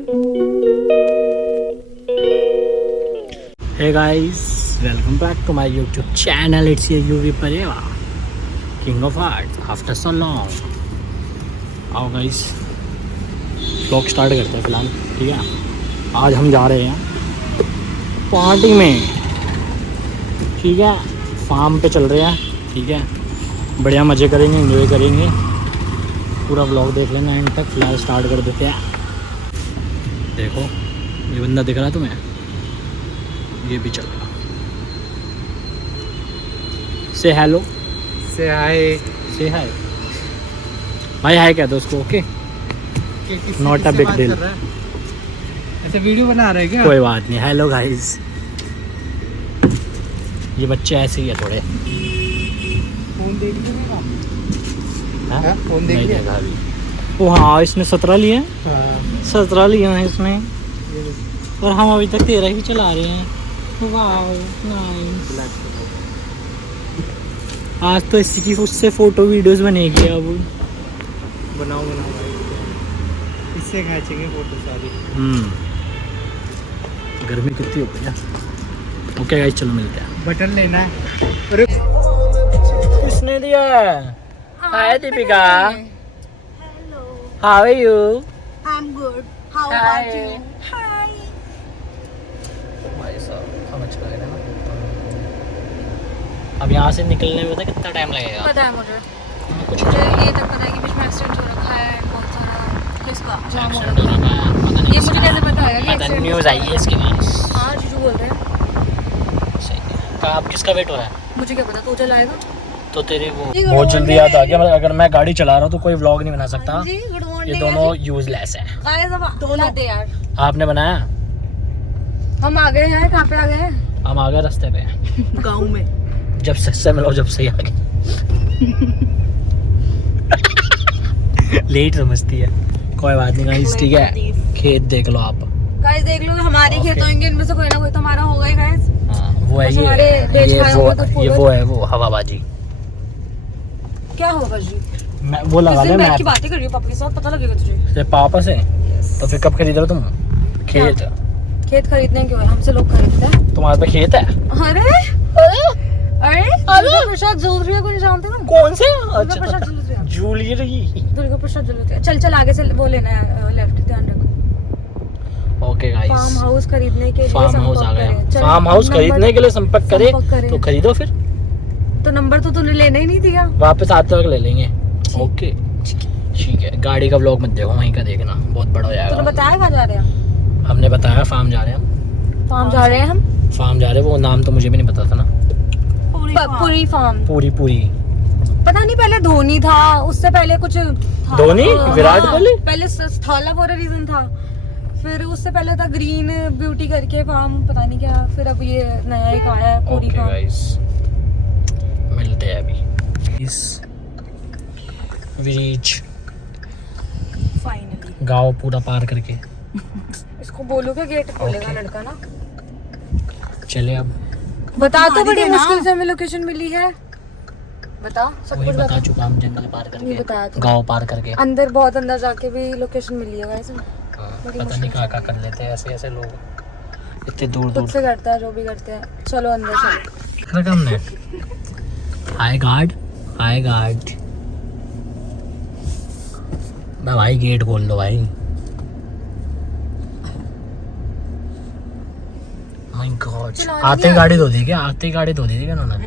Hey guys, welcome back to my YouTube channel. It's your UV Pareva, King of Hearts after so long. आओ guys, vlog start करते हैं फिलहाल, ठीक है। आज हम जा रहे हैं पार्टी में, ठीक है। फार्म पे चल रहे हैं, ठीक है। बढ़िया मज़े करेंगे, एंजॉय करेंगे। पूरा व्लॉग देख लेना एंड तक। फिलहाल स्टार्ट कर देते हैं। देखो ये बंदा दिख रहा है तुम्हें, ये भी चल रहा। से हेलो, से हाय, से हाय भाई, हाय कह दो उसको। Okay, not a big deal. ऐसे वीडियो बना रहे क्या? कोई बात नहीं। हेलो गाइस, ये बच्चे ऐसे ही है थोड़े। फोन देख लिया? हाँ? फोन देख नहीं लिया? देखा अभी। ओ हाँ, इसने 17 लिए हैं। हाँ, 17 लिए हैं इसने, ये और हम अभी तक 13 ही चला रहे हैं। Wow nice. आज तो इसी की उससे फोटो वीडियोस बनेगी अब। बनाओ भाई, इससे खींचेंगे फोटो सारी। गर्मी कितनी हो गई है। ओके गाइस, चलो मिलते हैं। बटन लेना है। अरे किसने दिया है? Hi Deepika, how are you? I'm good. How Hi. about you? Hi. भाई साहब, हम अच्छा लग रहा है ना। अब यहाँ से निकलने में पता कितना टाइम लगेगा? पता है मुझे कुछ मुझे ये तक पता है कि बीच में एक्सीडेंट हो रखा है बहुत सारा। किसका जाम हो एक्सीडेंट हो रखा रहा है, पता नहीं ये मुझे किसका। कैसे पता है कि पता नहीं, accident न्यूज़ आई है इसके पास। हाँ जीजू बोल रहे हैं। सही है। कहाँ, आप किसका वेट हो रहा है? मुझे क्या पता, तू चलाएगा? तो तेरे वो बहुत जल्दी याद आ गया। मतलब अगर मैं गाड़ी चला रहा हूँ तो कोई व्लॉग नहीं बना सकता। जी गुड ये मॉर्निंग। दोनों यूजलेस हैं। गाइस अब दोनों दे यार। आपने बनाया, हम आ गए हैं। कहाँ पे आ गए हैं? हम आ गए रास्ते पे। गाँव में। जब सस्ते मिलो जब सही आ गए। लेट समझती है, कोई बात नहीं गाइस, ठीक है। खेत देख लो आप। गाइस देख लो, हमारे Okay. खेत होंगे, इनमें से कोई ना कोई तो हमारा होगा ही गाइस। हाँ, वो है बस हमारे देश ये खाए होंगे तो ये पूरे- वो है वो हवाबाजी। क्या होगा जी? मैं वो लगा इस ले दिन बैठ मैं की बातें कर रही हूँ पापा के साथ, पता लगेगा तुझे। पापा से। तो फिर कब खरीद रहे हो तुम खेत? खेत खरीदने क्यों है? हमसे लोग खरीदते हैं। तुम्हारे पे खेत है? अरे दुर्गा प्रसाद जूलरी को नहीं जानते तुम? कौन से? Durga Prasad jewellery. Jewellery. Durga Prasad jewellery. चल चल आगे चल, वो लेना है लेफ्ट, ध्यान रखो। ओके गाइस, फार्म हाउस खरीदने के लिए फार्म हाउस आ संपर्क गया। करें। चल, फार्म हाउस नंबर- खरीदने के लिए संपर्क संपर्क करें करें। तो खरीदो। फिर तो नंबर तो तूने लेना ही नहीं दिया। वापस आते वक्त ले लेंगे। ओके ठीक है। गाड़ी का व्लॉग मत देखो, वहीं का देखना, बहुत बड़ा हो तूने जाएगा। बताया कहाँ जा रहे हैं? हमने बताया फार्म जा रहे हैं हम। फार्म जा रहे हैं हम। फार्म जा रहे हैं, वो नाम तो मुझे भी नहीं पता था ना। पूरी फार्म। पूरी पता नहीं, पहले धोनी था, उससे पहले कुछ था। धोनी? विराट हाँ, कोहली? पहले स्थला फॉर अ रीजन था, फिर उससे पहले था ग्रीन ब्यूटी करके फार्म, पता नहीं क्या। फिर अब ये नया एक आया है पूरी ओके फार्म। गाइस, मिलते हैं अभी इस विरीज फाइनली गांव पूरा पार करके। इसको बोलो कि गेट खोलेगा Okay. लड़का ना। चले अब। बता तो, बड़ी मुश्किल से हमें लोकेशन मिली है। बता, सब वही कुछ बता बता। चुका हम, जंगल पार नहीं बताया करके, तूने। गांव पार करके। अंदर बहुत अंदर जाके भी लोकेशन मिली है गाइस। हाँ, पता नहीं क्या क्या कर लेते हैं ऐसे ऐसे लोग, इतने दूर खुद दूर से करता है जो भी करते हैं। चलो अंदर चलो। रखा हमने। हाय गार्ड, हाय गार्ड। भाई गेट खोल दो भाई। माय गॉड, चलो, आते ही गाड़ी धो दी क्या? आते ही गाड़ी धो दी थी क्या उन्होंने?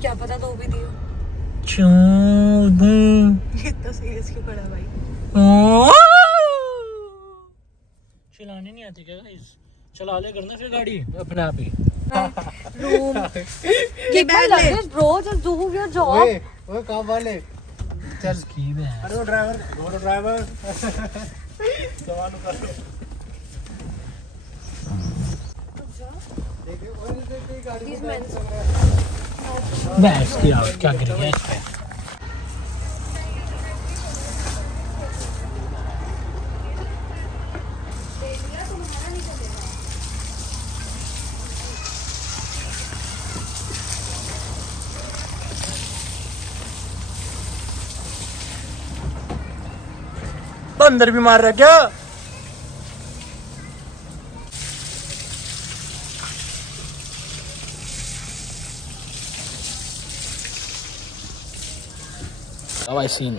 क्या पता दो भी दियो। इतना सीरियस क्यों खड़ा भाई? चलाने नहीं आती क्या गाइस? चला ले करना फिर गाड़ी अपने आप ही। Room keep my luggage bro, just do your job. ओए कहाँ वाले? चल की है। अरे वो ड्राइवर सवाल कर। These men बस की आवाज क्या गिर गया इस पे? बंदर भी मार रहा क्या? भाई scene.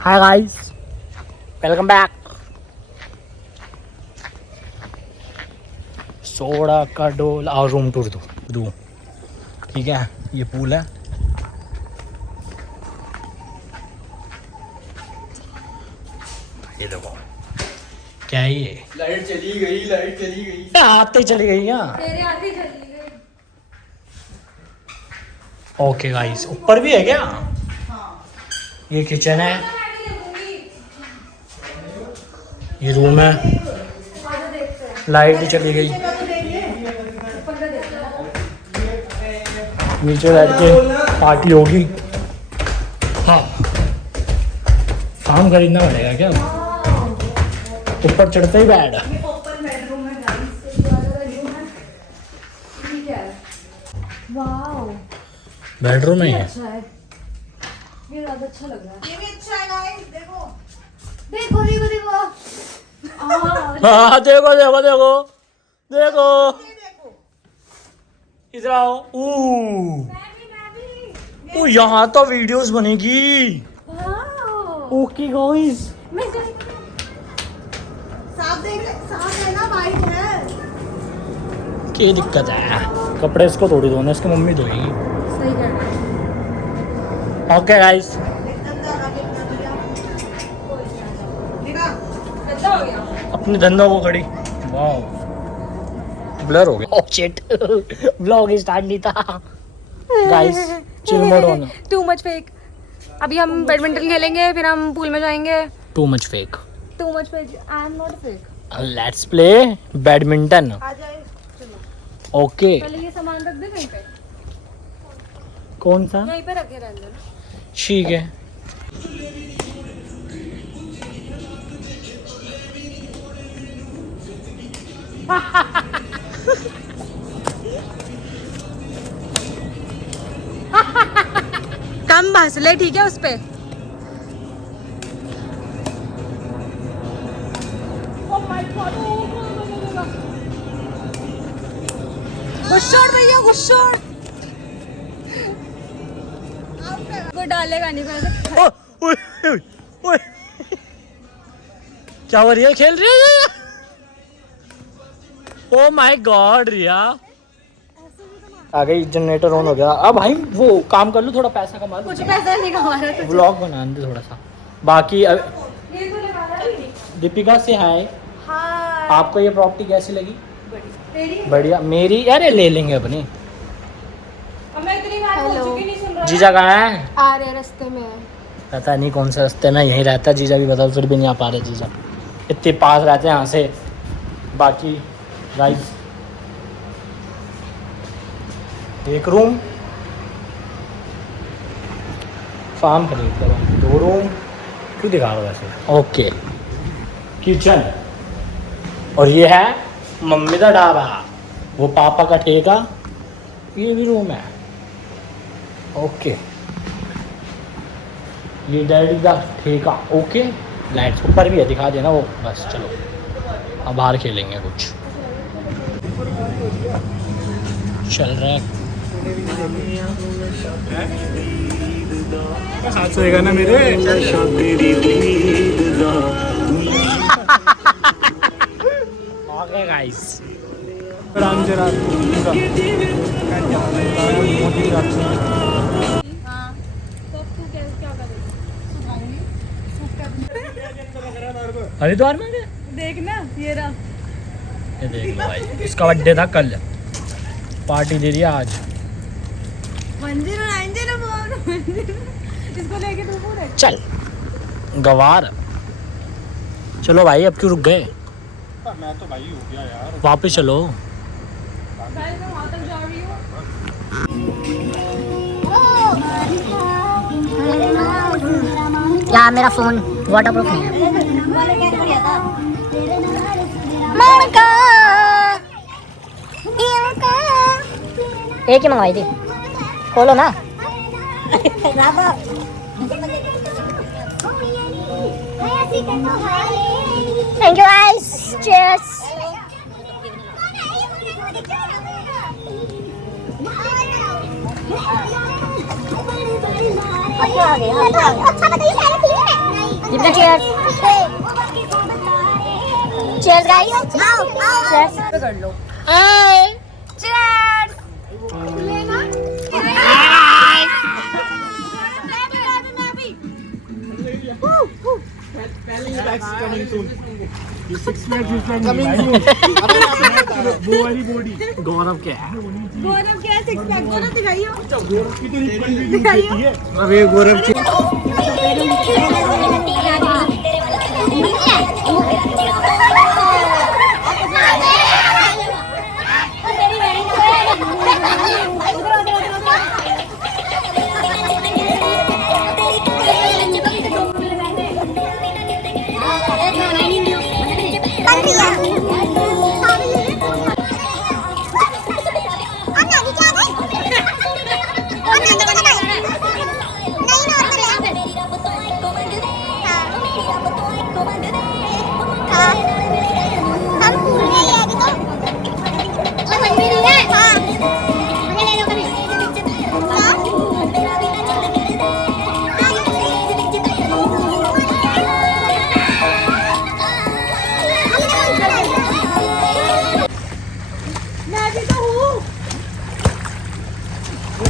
Hi guys, welcome back. Soda का डोल और रूम टूर दो। ठीक है, ये पूल है। ये देखो क्या है ये। लाइट चली गई। आते चली गई यहाँ। तेरे आते चली गई। ओके गाइस, ऊपर भी है क्या? ये किचन है, ये रूम है। लाइट भी चली गई। नीचे बैठ के पार्टी होगी। हाँ, काम खरीदना पड़ेगा क्या? ऊपर चढ़ते ही बैठ। बेडरूम है। अच्छा है, ये ज्यादा अच्छा लग रहा है। ये भी अच्छा है गाइस, देखो देखो देखो देखो। हाँ देखो देखो देखो देखो, ये देखो। इधर आओ। ओ यहाँ तो वीडियोस बनेगी। ओके गाइस, साफ है ना, वाइट है। क्या दिक्कत है? कपड़े इसको थोड़ी धोने, इसकी मम्मी धोएगी। सही कह रहा है। ओके गाइस, गंदा हो गया। अपने धंधों को खड़ी। वाओ, ब्लर हो गया। ओह शिट, व्लॉग स्टार्ट नहीं था। Guys chill mode on. Too much fake. अभी हम बैडमिंटन खेलेंगे, फिर हम पूल में जाएंगे। Too much fake. Too much fake, I am not fake. Let's play badminton. आ जाए। ओके, पहले ये सामान रख दे कहीं पे, कौन सा? यहीं पे रखे रहने दे। ठीक है। कम हंस ले, ठीक है उस पे। गुस्सोड़ भैया, गुस्सोड़। वो डालेगा नहीं वैसे। ओए ओए, क्या हो रही है? खेल रही है? ओ माय गॉड रिया, आ गई। जनरेटर ऑन हो गया। अब भाई वो काम कर लो, थोड़ा पैसा कमा लो। कुछ पैसा नहीं कमा रहा तुझे। व्लॉग बनाने दे थोड़ा सा। बाकी ये तो लगा रहा है। दीपिका से हाय। हाय। आपको ये प्रॉपर्टी कैसी लगी? तेरी। बढ़िया। मेरी अरे ले लेंगे अपनी। अब मैं इतनी बार बोल चुकी, नहीं सुन रहा। जीजा कहाँ है? आ रहे रास्ते में है। पता नहीं कौन से रास्ते में, यहीं रहता है जीजा भी, बता फिर भी नहीं आ पा रहे जीजा, इतने पास रहते हैं यहाँ से। बाकी गाइस, एक रूम फार्म खरीद करो, 2 रूम क्यों दिखा रहा वैसे। ओके, किचन, और ये है मम्मी का ढाबा, वो पापा का ठेका, ये भी रूम है। ओके, ये डैडी का ठेका। ओके, लाइट्स ऊपर भी है, दिखा देना वो बस। चलो अब बाहर खेलेंगे कुछ। चल रहा है। हाथ सोएगा ना मेरे। ओके गाइस, आराम से रात को हरिद्वार में गए? देखना ये रहा। ये देख लो भाई, इसका बर्थडे था कल, पार्टी दे रही है आज। मंदिर इसको लेके तू पूरे। चल गवार, चलो भाई अब क्यों रुक गए? मैं तो भाई हो गया यार। वापस चलो। मैं वहाँ तक जा रही हूँ। यार मेरा फोन वाटरप्रूफ नहीं है। एक ही मंगवाई थी, खोलो ना। Thank you guys, cheers. अच्छा बताइए पहले पीने में दीपिका चीयर्स चीयर्स गाइस आओ चीयर्स कर लो हाय चीयर्स कमिंग सून वो वाली बॉडी गौरव क्या है? गौरव क्या सिक्स पैक गौरव दिखाइए अबे गौरव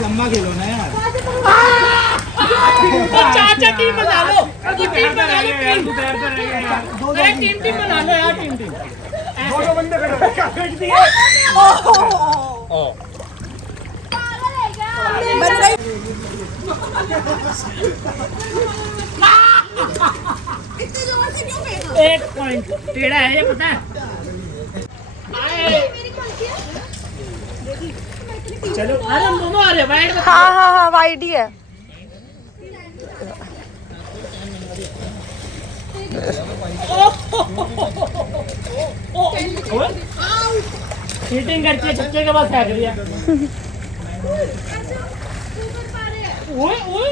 लम्बा खेलो ना यार। चाचा टीम बना लो, टीम बना लो, टीम बना लो यार, टीम दो बंदे खड़े हैं, क्या फेंक दिए? इतने जोर से क्यों फेंका? एक पॉइंट टेढ़ा है ये पता है। चलो अरे दोनों आ रहे वाइड में। हाँ वाइड ही है चीटिंग करके छक्के के बाद फेंक दिया। ओए ओए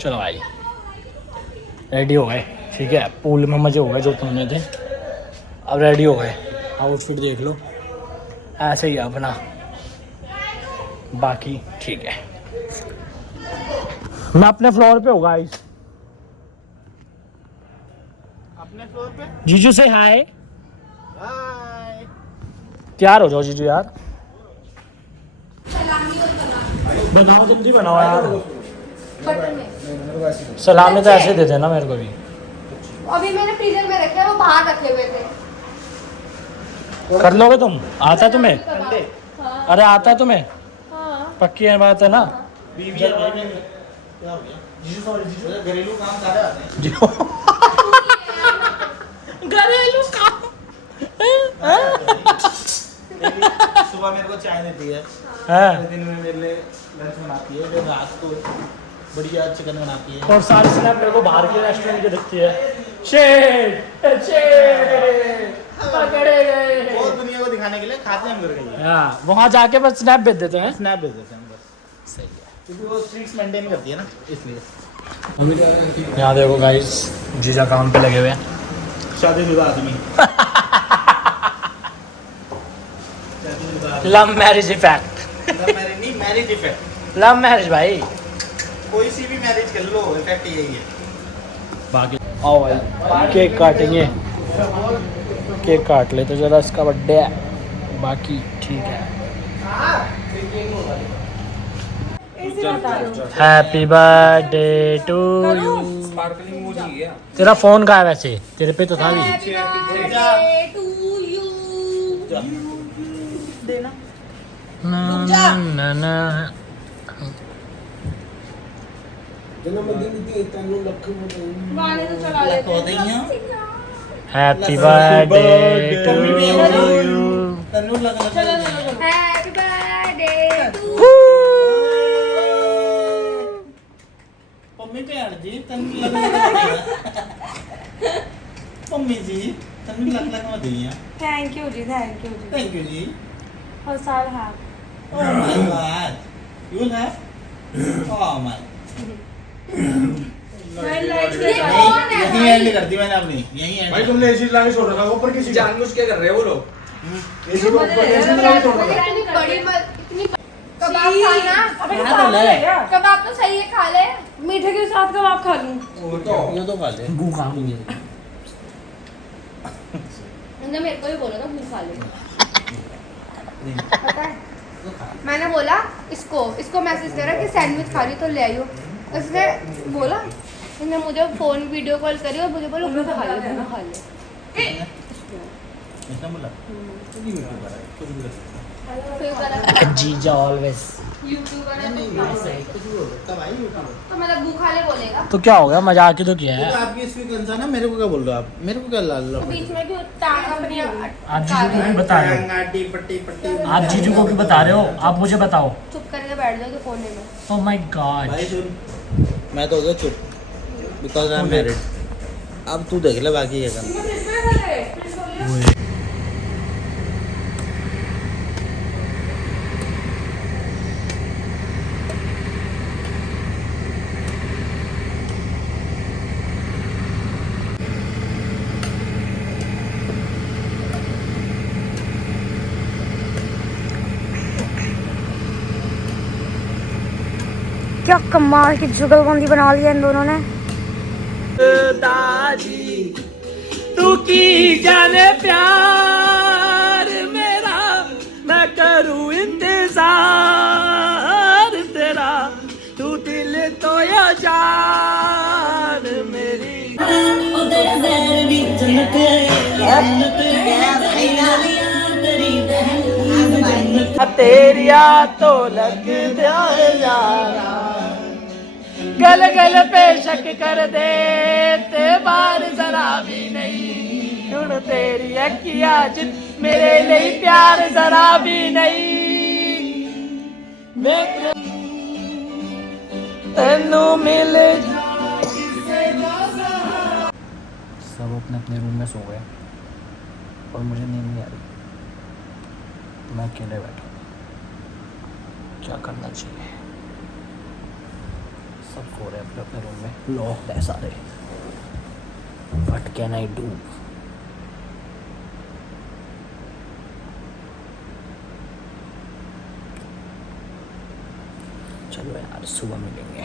चलो भाई रेडी हो गए, ठीक है। पूल में मजे हो गए जो तुमने थे, अब रेडी हो गए। आउटफिट देख लो, ऐसे ही अपना, बाकी ठीक है। मैं अपने फ्लोर पे हूँ गाइस। अपने फ्लोर पे जीजू से हाय। हाय। तैयार हो जाओ जीजू यार, बनाओ जल्दी बनाओ यार। सलामी तो ऐसे दे देना मेरे को भी। अभी मैंने फ्रीजर में रखे हैं, वो बाहर रखे हुए थे। कर लोगे तुम? आता है तुम्हें? ठंडे अरे आता है तुम्हें? हाँ पक्की है बात है ना? बीवी है भाई में क्या हो गया? जीजू सॉरी जीजू घरेलू काम सारे आते हैं। घरेलू काम। सुबह मेरे को चाय देती है, हाँ। दिन में मेरे लिए लंच बनाती है, फिर रात को बढ़िया चिकन बनाती है। और सारी स्नैप मेरे को बाहर के रेस्टोरेंट की दिखती है। शेर शेर पकड़े गए। वो दुनिया को दिखाने के लिए खाते हैं हम घर गए। हाँ, वहाँ जाके बस स्नैप भेज देते हैं। स्नैप भेज देते हैं बस। सही है, क्योंकि वो स्ट्रीट्स मेंटेन करती है ना, इसलिए। यहाँ देखो गाइस, जीजा काम पे लगे हुए हैं। शादीशुदा आदमी। Love marriage effect. नहीं, मैरिज इफेक्ट। लव मैरिज भाई, कोई सी भी मैरिज कर लो, इफेक्ट यही है। बाकी आओ भाई केक काटेंगे। केक काट ले तो ज़रा, इसका बर्थडे है। बाकी ठीक है। Happy birthday to you. तेरा फोन कहाँ है वैसे? तेरे पे तो था भी। ना ना ना। Happy birthday to you. Happy birthday to mummy क्या जी तन्नू लग मम्मी जी तन्नू लग मत दिया। थैंक यू जी, थैंक यू जी। थैंक यू जी। हर साल हैव ओह माय गॉड। यूं है ओह माय यही एंड कर दी मैंने अपनी यही एंड भाई तुमने एसी लगा के छोड़ रखा ऊपर किसी जानबूझ के कर रहे हो वो लोग। एसी को ऊपर एसी लगा के छोड़ रखा कबाब खाना कबाब तो सही है खा ले मीठे के साथ कबाब खा लूं। ये तो खा ले गू खा लूंगी। मैंने मेरे को भी बोला था भूख खा ले पता है मैंने बोला इसको मैसेज करा कि सैंडविच खा रही तो ले आइयो उसने बोला उसने मुझे फोन वीडियो कॉल करी और मुझे बोला भूख खा ले इसने बोला जीजा ऑलवेज। यूट्यूबर है नहीं कुछ भी हो सकता भाई यूट्यूबर तो मतलब भूख खा ले बोलेगा तो क्या हो गया, मजाक ही तो किया है। आपकी इसकी कंसर्न है मेरे को क्या बोल रहे हो आप मेरे को क्या लाल तो बीच में क्यों टांग अपनी आप जीजू को भी बता रहे हो, अंगाटी पट्टी पट्टी आप जीजू को भी बता रहे हो, आप मुझे बताओ। चुप करके बैठ जाओ तो कोने में ओह माय गॉड। भाई सुन मैं तो हो गया चुप बिकॉज आई एम मैरिड अब तू देख ले बाकी ये काम क्या कमाल की जुगलबंदी बना ली है इन दोनों ने। दादी तू की जाने प्यार मेरा, मैं करूं इंतजार तेरा, तू दिल तो या जान मेरी। तेरिया तो लग यारा, गल गल पे शक कर दे ते बार जरा भी नहीं, हुण तेरी अखियां जित मेरे लिए प्यार जरा भी नहीं, मैं तेनू मिल सब अपने अपने रूम में सो गए और मुझे नींद नहीं आ रही, तो मैं अकेले बैठा। क्या करना चाहिए, सब सो रहे अपने अपने रूम में, लॉक है सारे। What can I do? चलो यार सुबह मिलेंगे।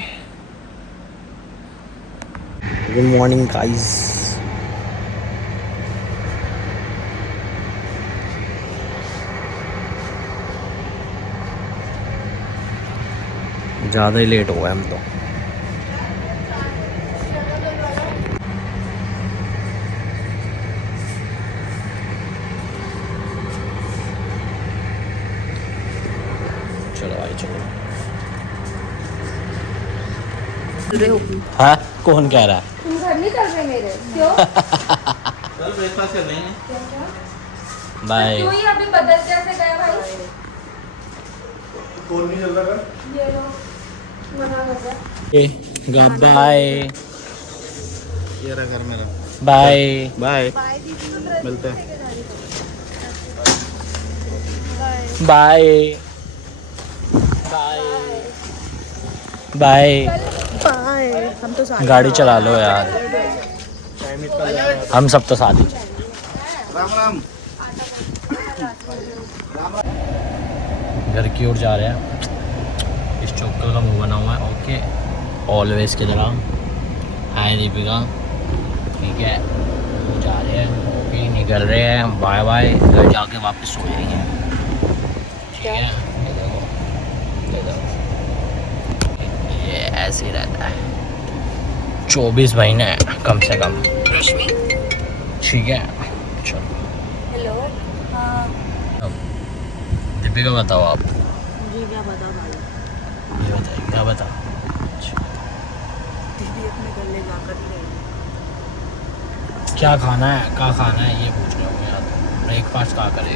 Good morning guys. ज़्यादा ही लेट हो गए हम तो। चलो भाई चलो। हाँ कौन कह रहा है? तुम घर नहीं चल रहे मेरे क्यों चल ब्रेकफास्ट कर लेंगे बाय। क्यों ही अभी बदल कैसे गए भाई फोन नहीं चल रहा ये लो मना कर दिया बाय ये रहा घर मेरा। बाय बाय मिलते हैं। Bye bye bye. हम तो साथ गाड़ी चला लो यार, हम सब तो साथ ही। राम राम। घर की ओर जा रहे हैं। इस चौकल का मुंह बना हुआ है। ओके ऑलवेज की तरह। हाय दीपिका। ठीक है वो जा रहे हैं। ओके निकल रहे हैं। Bye bye. घर जाके वापस सो जाएंगे। ठीक है ये देखो ये ऐसे ही रहता है 24 महीने कम से कम। ठीक है चलो। हेलो हाँ दीपिका बताओ आप। जी क्या बताओ भाई, ये बताइए क्या बताओ। दीदी अपने गले जाकर ही रहेगी। क्या खाना है ये पूछ रहे हो यार। ब्रेकफास्ट क्या करे?